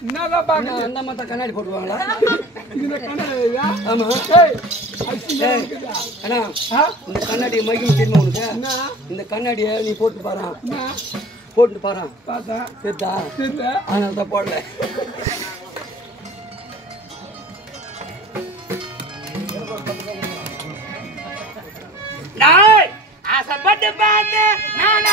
என்னதான் பாக்க அந்த மாதிரி கண்ணாடி போட்டுவாங்களா இந்த கண்ணாடி ஆமா அண்ணா இந்த கண்ணாடி மைக்கும் தெரியுமா உனக்கு இந்த கண்ணாடியை நீ போட்டு பாரு போட்டு பாரு பார்த்தா தெரிதா அதனால தான் போடல நாய் ஆசைப்பட்டு பார்த்து நான்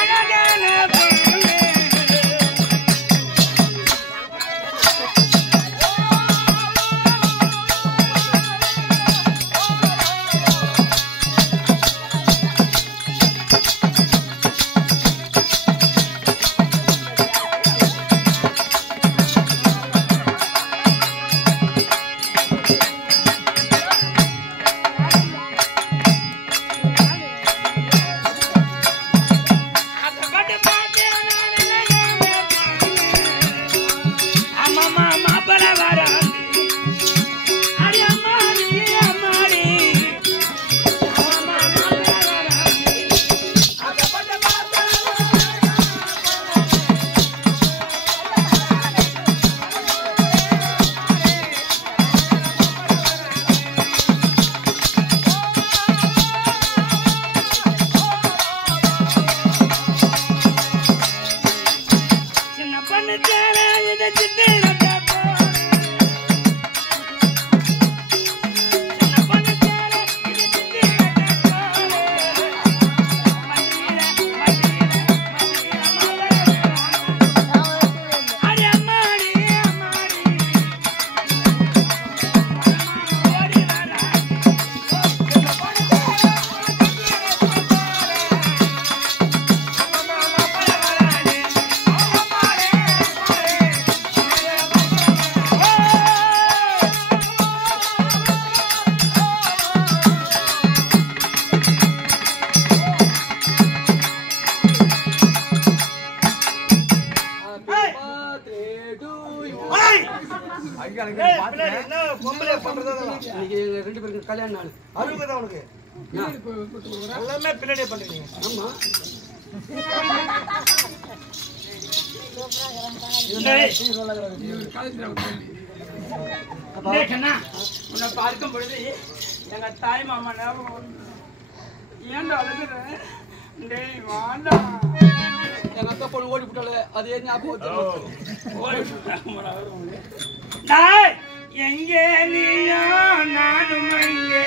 ரெண்டு பேருக்கு கல்யாணம் நாள் அறுபது அவனுக்கு எல்லாமே பின்னாடியே பண்றீங்க ஆமா உன்னை பார்க்கும் பொழுது எங்க தாய் மாமா ஞாபகம் ஏன்டா அழுகுறேன் எங்க அக்கா பொண்ணு ஓடி விட்டால அதே ஞாபகம் எங்கே நீயோ நானும் அங்கே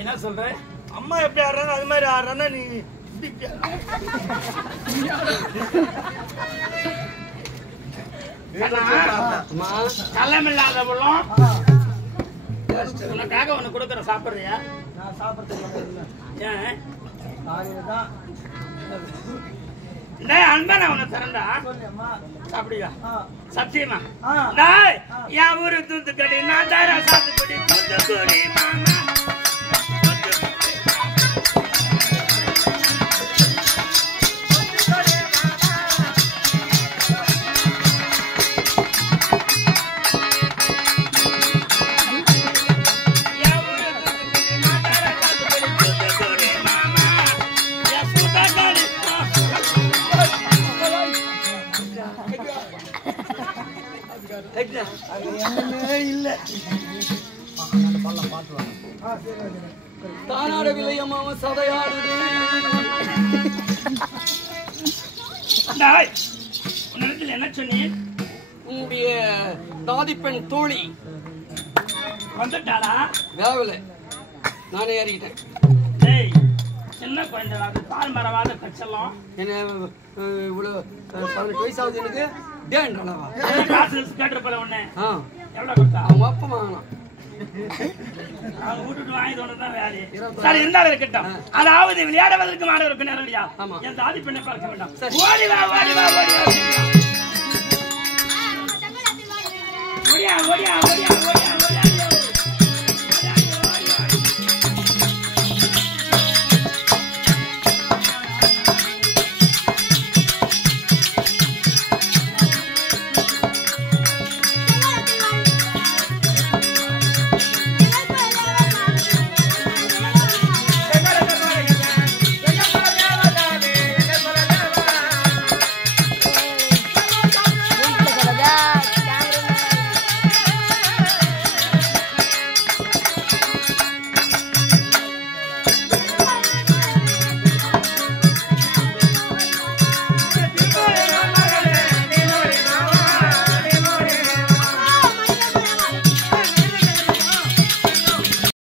என்ன சொல்ற அம்மா எப்படி ஆடுறாங்க அது மாதிரி ஆடுறானா நீ கள்ளமில்லாதவளும் உனக்காக உனக்கு கொடுக்குற சாப்பிடுறியா? நான் சாப்பிடுறது ஏன் அதுதான் டேய் அன்பா நான் உன்னை தரேன்டா. சொல்லுமா அப்படியா? ஆ சத்தியமா? ஆ டேய் என் ஊரு தூத்துக்குடி நான் தர சாத்துக்குடி தூத்துக்குடி மாமா. அது என்னமே இல்ல தானாடவில்லை அம்மாவ சதையாடுது. டேய் உன்னிடத்தில் என்ன சொன்னேன்? உன்னுடைய தாதிப்பெண் தோழி வந்துட்டாளா? வேவலை நானே ஏறிக்கிட்டேன். டேய் சின்ன குழந்தை அது பால் மரவாத கச்சலாம். என்ன இவ்வளோ 18 வயசாகுது எனக்கு. டேன்றளவா காசு கேட்டிருப்பல உடனே ஆ எவ்வளோ கொடுத்தா? அவங்க அப்பா வாங்கலாம். அவங்க வீட்டுட்டு வாங்கிட்டு வந்ததுதான் வேலையே. சரி இருந்தாலும் இருக்கட்டும். அதாவது விளையாடுவதற்கு மாணவருக்கு நேரம் இல்லையா? ஆமா. என் தாதி பெண்ணை பார்க்க வேண்டாம். சரி. ஓடி வா ஓடி வா ஓடி வா. ஓடியா ஓடியா ஓடியா ஓடியா